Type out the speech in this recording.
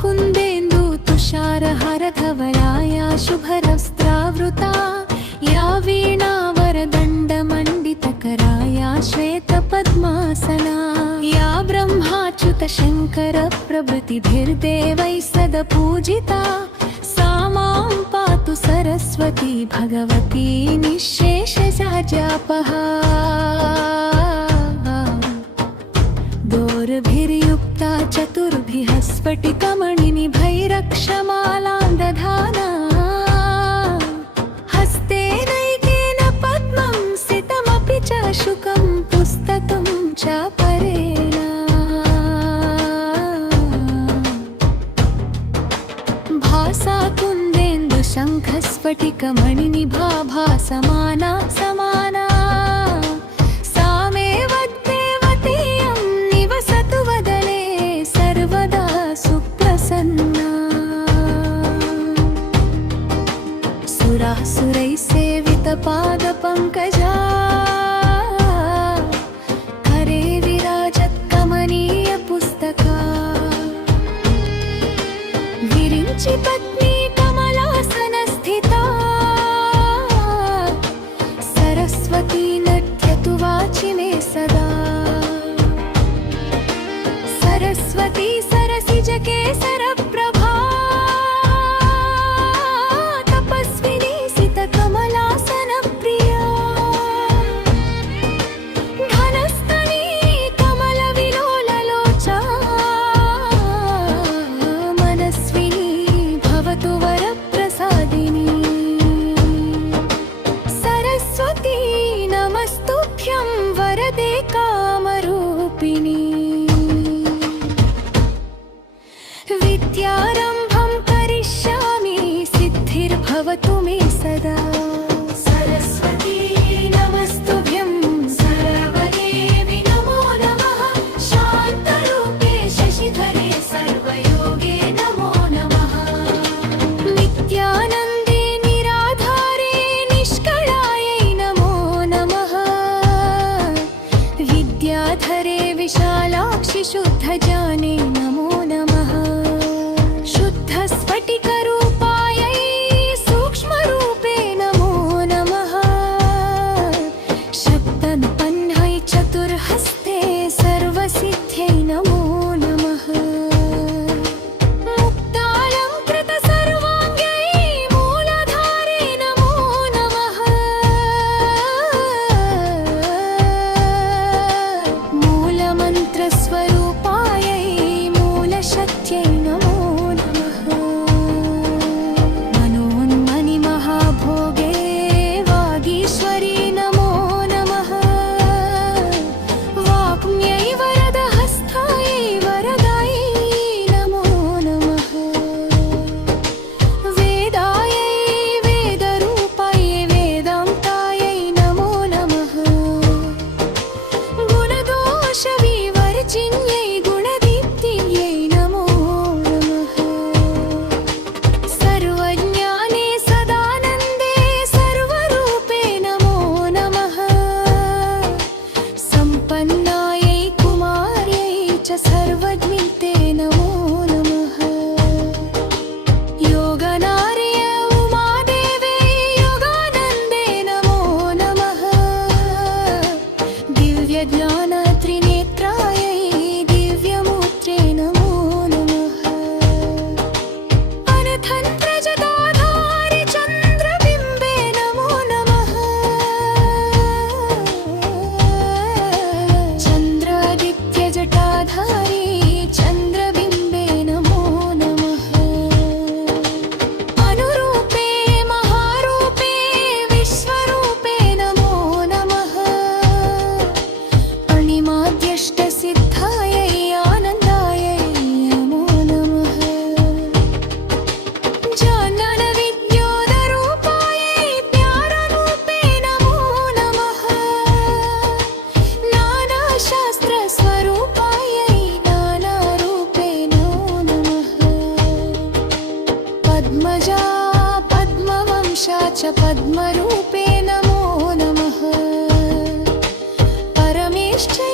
कुन्देन्दु तुषारहारधवलाया शुभरस्त्रावृता या वीणावरदण्डमण्डितकराया श्वेतपद्मासना या ब्रह्माच्युतशङ्करप्रभृतिभिर्देवैः सदपूजिता सा मां पातु सरस्वती भगवती निःशेषजाज्ञापहा दोर्भिर्युक्ता चतुर्भिः स्फटिकमणिनिभैरक्षमालां दधाना हस्तेनैकेन पद्मं सितमपि च शुकं पुस्तकं च परेण भासा कुन्देन्दुशङ्खस्फटिकमणिनिभा भासमाना समाना सुरैः सेवितपादपङ्कजा करे विराजत्कमनीयपुस्तका विरिञ्चि पत्नी कमलासनस्थिता सरस्वती नट्यतु वाचि मे सदा सरस्वती सरसिजकेसरप्रभा विद्यारम्भं करिष्यामि सिद्धिर्भवतु मे सदा सरस्वती नमस्तुभ्यं सर्वदेवी नमो नमः शान्तरूपे शशिधरे सर्वयोगे नमो नमः नित्यानन्दे निराधारे निष्कलायै नमो नमः विद्याधरे विशालाक्षि शुद्धजाने नमो नमः स्फटिकरूपायै सूक्ष्मरूपे नमो नमः शब्दन्पन्नै चतुर्हस्ते सर्वसिद्ध्यै नमो नमः मुक्तालङ्कृतसर्वाङ्ग्यै मूलधारे नमो नमः मूलमन्त्रस्वरूपायै मूलशक्त्यै नमो सर्वज्ञिते नमो नमः योगनार्य उमादेवे योगानन्दे नमो नमः दिव्यज्ञानत्रिनेत्रायै दिव्यमूर्त्यै नमो नमः अनथन्त्रजटाधारि चन्द्रबिम्बे नमो नमः चन्द्रादित्यजटाधारि चन्द्रबिम्बे नमो नमः अनुरूपे महारूपे विश्वरूपे नमो नमः निश्चय